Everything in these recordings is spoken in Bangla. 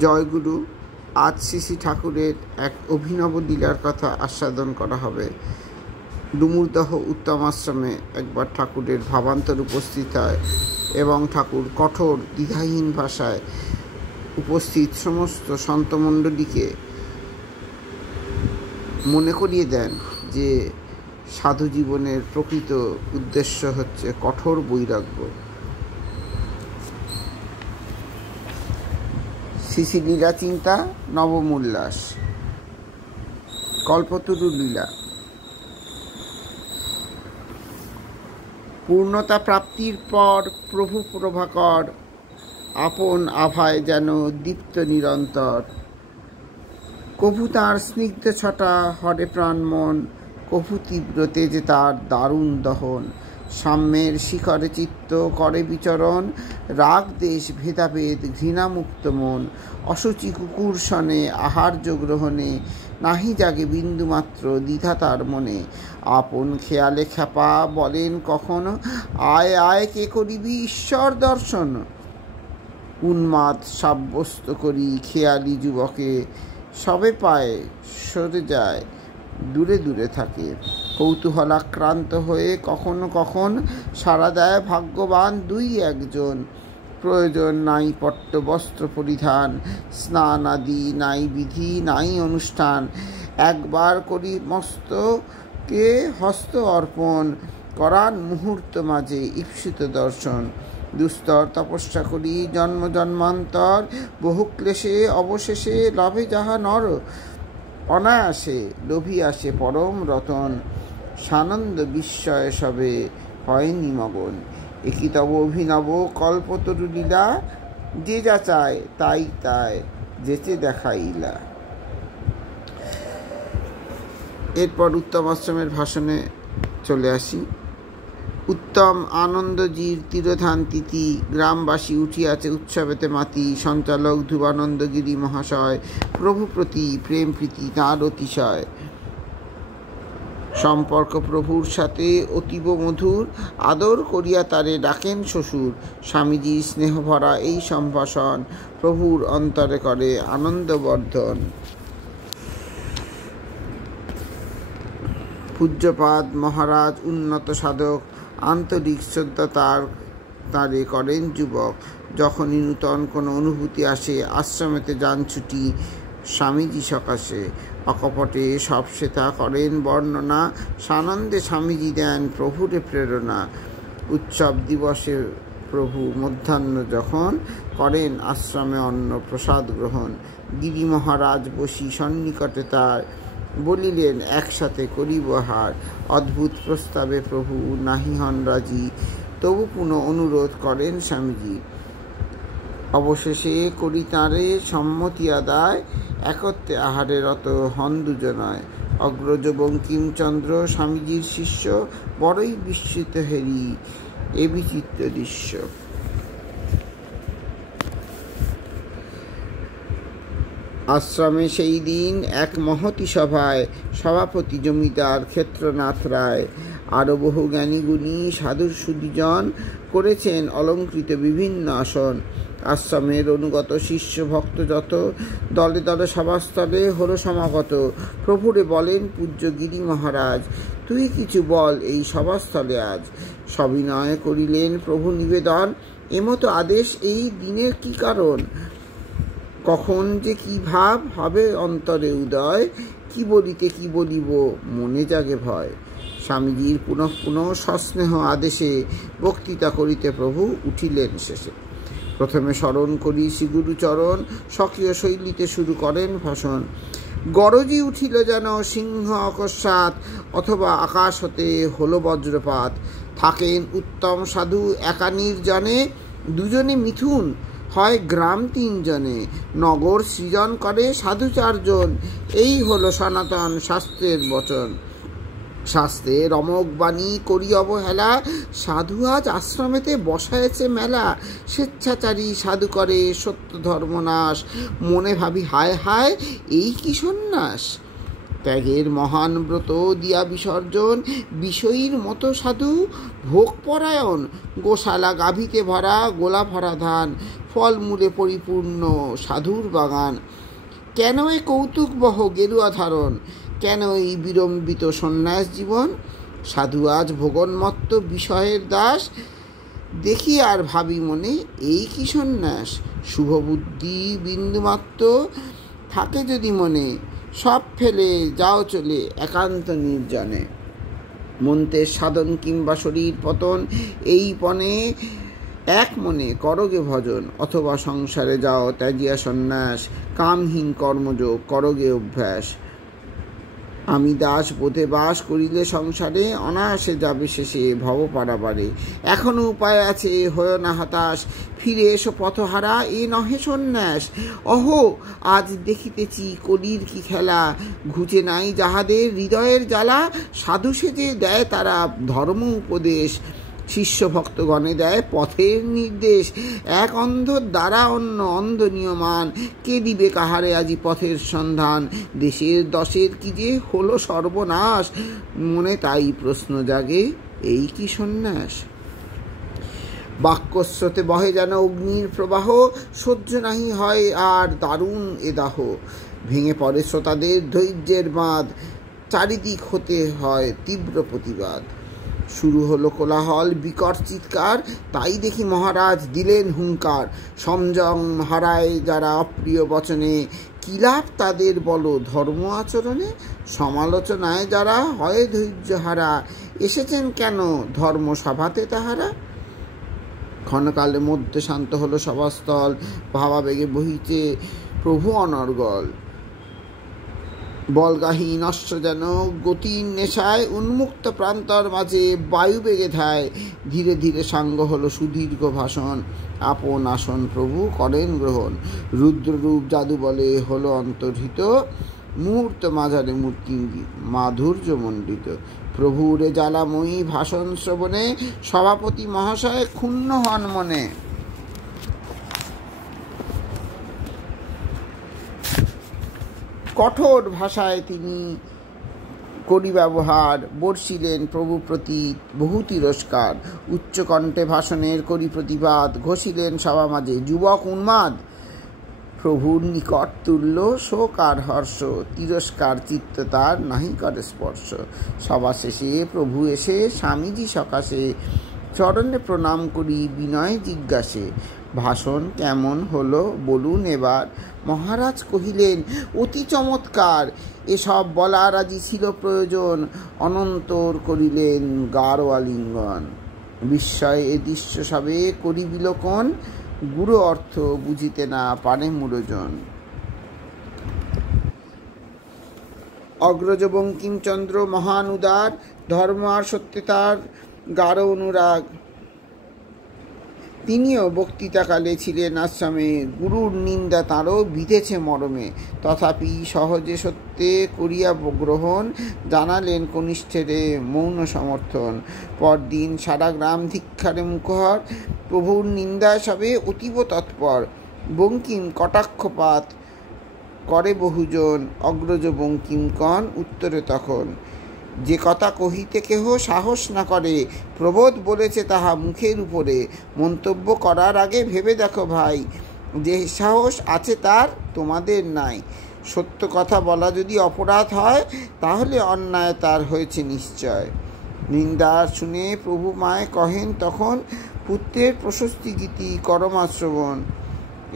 জয়গুরু। আজ শ্রী শ্রী ঠাকুরের এক অভিনব লীলার কথা আস্বাদন করা হবে। ডুমুরদহ উত্তম আশ্রমে একবার ঠাকুরের ভাবান্তর উপস্থিত হয় এবং ঠাকুর কঠোর দ্বিধাহীন ভাষায় উপস্থিত সমস্ত সন্তমণ্ডলীকে মনে করিয়ে দেন যে সাধু জীবনের প্রকৃত উদ্দেশ্য হচ্ছে কঠোর বৈরাগ্য। শ্রী শ্রী লীলা চিন্তা নবম উল্লাস। কল্পতরু লীলা। পূর্ণতা প্রাপ্তির পর প্রভু প্রভাকর আপন আভায় যেন দীপ্ত নিরন্তর। কভু তাঁর স্নিগ্ধ ছটা হরে প্রাণ মন, কভু তীব্র তেজে তার দারুণ দহন। সাম্যের শিখরে চিত্ত করে বিচরণ, রাগ দেশ ভেদাভেদ ঘৃণামুক্ত মন। অসুচি কুকুর শনে আহার্য গ্রহণে, নাহি জাগে বিন্দুমাত্র দ্বিধা তার মনে। আপন খেয়ালে খ্যাপা বলেন কখনো, আয় আয় কে করিবি ঈশ্বর দর্শন। উন্মাদ সাব্যস্ত করি খেয়ালি যুবকে, সবে পায় সরে যায় দূরে দূরে থাকে। কৌতূহলাক্রান্ত হয়ে কখনো কখন সাড়া দেয় ভাগ্যবান দুই একজন। প্রয়োজন নাই পট্ট বস্ত্র পরিধান, স্নান আদি নাই বিধি নাই অনুষ্ঠান। একবার করি মস্তকে হস্ত অর্পণ, করান মুহূর্ত মাঝে ঈপ্সিত দর্শন। দুস্তর তপস্যা করি জন্ম জন্মান্তর, বহু ক্লেশে অবশেষে লাভে যাহা নর। অনায়াসে লোভী আসে পরম রতন, সানন্দ বিস্ময়ে সবে হয়নি মগন। একই তব অভিনব কল্পতরু লীলা, যে যা চায় তাই তাই যেচে দেখাইলা। এরপর উত্তম আশ্রমের ভাষণে চলে আসি। উত্তম আনন্দজির তিরোধান তিথি, গ্রামবাসী উঠিয়াছে উৎসবেতে মাতি। সঞ্চালক ধ্রুবানন্দ গিরি মহাশয়, প্রভু প্রতি প্রেম প্রীতি তাঁর অতিশয়। সম্পর্ক প্রভুর সাথে অতীব মধুর, আদর করিয়া তারে ডাকেন শ্বশুর। স্বামীজির স্নেহভরা এই সম্ভাষণ, প্রভুর অন্তরে করে আনন্দবর্ধন। পূজ্যপাদ মহারাজ উন্নত সাধক, আন্তরিক শ্রদ্ধা তারে করেন যুবক। যখনই নূতন কোনো অনুভূতি আসে, আশ্রমেতে যান ছুটি স্বামীজি সকাশে। অকপটে সব সেতা করেন বর্ণনা, সানন্দে স্বামীজি দেন প্রভুরে প্রেরণা। উৎসব দিবসে প্রভু মধ্যাহ্ন যখন, করেন আশ্রমে অন্ন প্রসাদ গ্রহণ। গিরি মহারাজ বসি সন্নিকটে তার, বলিলেন একসাথে করিব আহার। অদ্ভুত প্রস্তাবে প্রভু নাহি হন রাজি, তবু পুনঃ অনুরোধ করেন স্বামীজি। অবশেষে করি তাঁরে সম্মতি আদায়, একত্রে আহারে রত হন দুজনায়। অগ্রজ বঙ্কিমচন্দ্র স্বামীজির শিষ্য, বড়ই বিস্মিত হেরি এ বিচিত্র দৃশ্য। আশ্রমে সেই দিন এক মহতি সভায়, সভাপতি জমিদার ক্ষেত্রনাথ রায়। আরও বহু জ্ঞানীগুণী সাধুর সুদীজন, করেছেন অলঙ্কৃত বিভিন্ন আসন। আশ্রমের অনুগত শিষ্য ভক্ত যত, দলে দলে সভাস্থলে হলো সমাগত। প্রভুরে বলেন পূজ্য গিরি মহারাজ, তুই কিছু বল এই সভাস্থলে আজ। সবিনয় করিলেন প্রভু নিবেদন, এমতো আদেশ এই দিনের কি কারণ। কখন যে কি ভাব হবে অন্তরে উদয়, কি বলিতে কি বলিব মনে জাগে ভয়। স্বামীজির পুনঃ পুনঃ সস্নেহ আদেশে, বক্তৃতা করিতে প্রভু উঠিলেন শেষে। প্রথমে স্মরণ করি শ্রীগুরুচরণ, স্বকীয় শৈলীতে শুরু করেন ভাষণ। গরজি উঠিল যেন সিংহ অকস্মাৎ, অথবা আকাশ হতে হলো বজ্রপাত। থাকেন উত্তম সাধু একা নির্জনে, দুজনে মিথুন হয় গ্রাম তিনজনে। নগর সৃজন করে সাধু চারজন, এই হলো সনাতন শাস্ত্রের বচন। শাস্ত্রের অমোঘ বাণী করি অবহেলা, সাধু আজ আশ্রমেতে বসায়েছে মেলা। স্বেচ্ছাচারী সাধু করে সত্য ধর্মনাশ, মনে ভাবি হায় হায় এই কি সন্ন্যাস। ত্যাগের মহান ব্রত দিয়া বিসর্জন, বিষয়ীর মতো সাধু ভোগপরায়ণ। গোশালা গাভীতে ভরা গোলা ভরা ধান, ফলমূলে পরিপূর্ণ সাধুর বাগান। কেন এই কৌতুকবহ গেরুয়া ধারণ, কেন এই বিড়ম্বিত সন্ন্যাস জীবন? সাধু আজ ভোগন্মত্ত বিষয়ের দাস, দেখি আর ভাবি মনে এই কি সন্ন্যাস? শুভবুদ্ধি বিন্দুমাত্র থাকে যদি মনে, সব ফেলে যাও চলে একান্ত নির্জনে। মন্ত্রের সাধন কিংবা শরীর পতন, এই পণে এক মনে করগে ভজন, অথবা সংসারে যাও ত্যাজিয়া সন্ন্যাস, কামহীন কর্মযোগ করগে অভ্যাস। আমি দাস বোধে বাস করিলে সংসারে, অনায়াসে যাবে শেষে ভব পারাবারে। এখনো উপায় আছে, হয় না হতাশ, ফিরে এসো পথহারা, এ নহে সন্ন্যাস। অহো আজ দেখিতেছি কলির কি খেলা, ঘুচে নাই যাহাদের হৃদয়ের জ্বালা, সাধু সেজে দেয় তারা ধর্ম উপদেশ, শিষ্য ভক্তগণে দেয় পথের নির্দেশ। এক অন্ধর দ্বারা অন্য অন্ধ নিয়মান, কে দিবে কাহারে আজি পথের সন্ধান? দেশের দশের কি যে হলো সর্বনাশ, মনে তাই প্রশ্ন জাগে এই কি সন্ন্যাস? বাক্যস্রোতে বহে যেন অগ্নির প্রবাহ, সহ্য নাহি হয় আর দারুণ এ দাহ। ভেঙে পড়ে শ্রোতাদের ধৈর্যের বাঁধ, চারিদিক হতে হয় তীব্র প্রতিবাদ। শুরু হলো কোলাহল বিকট চিৎকার, তাই দেখি মহারাজ দিলেন হুঙ্কার। সংযম হারায় যারা অপ্রিয় বচনে, কি লাভ তাদের বলো ধর্ম আচরণে? সমালোচনায় যারা হয় ধৈর্য হারা, এসেছেন কেন ধর্ম সভাতে তাহারা? ক্ষণকালের মধ্যে শান্ত হলো সভাস্থল, ভাবাবেগে বহিছে প্রভু অনর্গল। বলগাহী নষ্ট যেন গতির নেশায়, উন্মুক্ত প্রান্তর মাঝে বায়ু বেগে ধায়। ধীরে ধীরে সাঙ্গ হলো সুদীর্ঘ ভাষণ, আপন আসন প্রভু করেন গ্রহণ। রুদ্ররূপ জাদু বলে হলো অন্তর্হিত, মুহূর্ত মাঝারে মূর্তি মাধুর্য মণ্ডিত। প্রভুরে জ্বালাময়ী ভাষণ শ্রবণে, সভাপতি মহাশয় ক্ষুণ্ণ হন মনে। কঠোর ভাষায় তিনি করি ব্যবহার, বর্ষিলেন প্রভু প্রতি বহু তিরস্কার। উচ্চকণ্ঠে ভাষণের করি প্রতিবাদ, ঘষিলেন সভা মাঝে যুবক উন্মাদ। প্রভুর নিকট তুল্য শোক আর হর্ষ, তিরস্কার চিত্ত তার নাহি করে স্পর্শ। সভা শেষে প্রভু এসে স্বামীজি সকাশে, চরণে প্রণাম করি বিনয় জিজ্ঞাসে। ভাষণ কেমন হলো বলুন এবার? মহারাজ কহিলেন অতি চমৎকার, এসব বলার আজি ছিল প্রয়োজন। অনন্তর করিলেন গাঢ় আলিঙ্গন, বিস্ময় এ দৃশ্য সবে করি বিলোকন। গুরু অর্থ বুঝিতে না পারে মূঢ়জন। অগ্রজ বঙ্কিমচন্দ্র মহান উদার, ধর্ম আর সত্যে তার গাঢ় অনুরাগ। তিনিও বক্তৃতাকালে ছিলেন আশ্রমে, গুরুর নিন্দা তাঁরও বিঁধেছে মরমে। তথাপি সহজে সত্যে করিয়া গ্রহণ, জানালেন কনিষ্ঠেরে মৌন সমর্থন। পরদিন সারা গ্রাম ধিক্ষারে মুখর, প্রভুর নিন্দায় সবে অতীব তৎপর। বঙ্কিম কটাক্ষপাত করে বহুজন, অগ্রজ বঙ্কিমগণ উত্তরে তখন। যে কথা কহিতে কেহ সাহস না করে, প্রবোধ বলেছে তাহা মুখের উপরে। মন্তব্য করার আগে ভেবে দেখো ভাই, যে সাহস আছে তার তোমাদের নাই। সত্য কথা বলা যদি অপরাধ হয়, তাহলে অন্যায় তার হয়েছে নিশ্চয়। নিন্দা শুনে প্রভু মায় কহেন তখন, পুত্রের প্রশস্তি গীতি করমা শ্রবণ।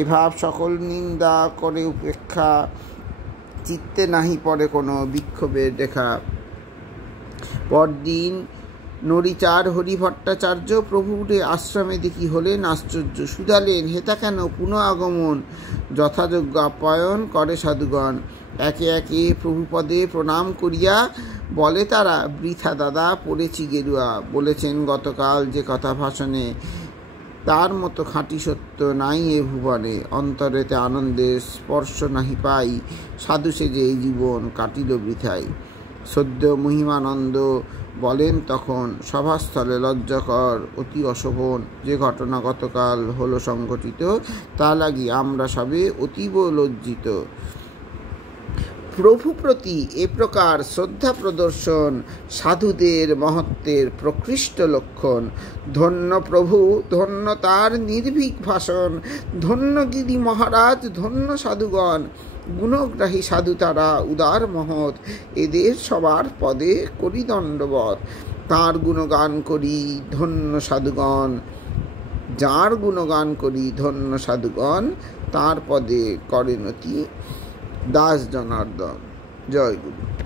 এভাব সকল নিন্দা করে উপেক্ষা, চিত্তে নাহি পড়ে কোনো বিক্ষোভের রেখা। পরদিন নরিচার হরিভট্টাচার্য প্রভুরে আশ্রমে দেখি হলেন আশ্চর্য। শুধালেন হেতা কেন পুনঃ আগমন? যথাযোগ্য আপ্যায়ন করে সাধুগণ। একে একে প্রভুপদে প্রণাম করিয়া বলে তারা, বৃথা দাদা পড়েছি গেরুয়া। বলেছেন গতকাল যে কথা ভাষণে, তার মতো খাঁটি সত্য নাই এ ভুবনে। অন্তরেতে আনন্দের স্পর্শ নাহি পাই, সাধু সেজে এই জীবন কাটিল বৃথাই। সদ্য মহিমানন্দ বলেন তখন, সভাস্থলে লজ্জাকর অতি অশোভন। যে ঘটনা গতকাল হলো সংঘটিত, তা লাগি আমরা সবে অতীব লজ্জিত। প্রভু প্রতি এ প্রকার শ্রদ্ধা প্রদর্শন সাধুদের মহত্বের প্রকৃষ্ট লক্ষণ। ধন্য প্রভু, ধন্য তার নির্ভীক ভাষণ, ধন্য গিরি মহারাজ, ধন্য সাধুগণ। গুণগ্রাহী সাধু তারা, উদার মহৎ, এদের সবার পদে করি দণ্ডবৎ। তাঁর গুণগান করি ধন্য সাধুগণ, যার গুণগান করি ধন্য সাধুগণ, তাঁর পদে করেনতি দাস জনার্দন। জয় গুরু।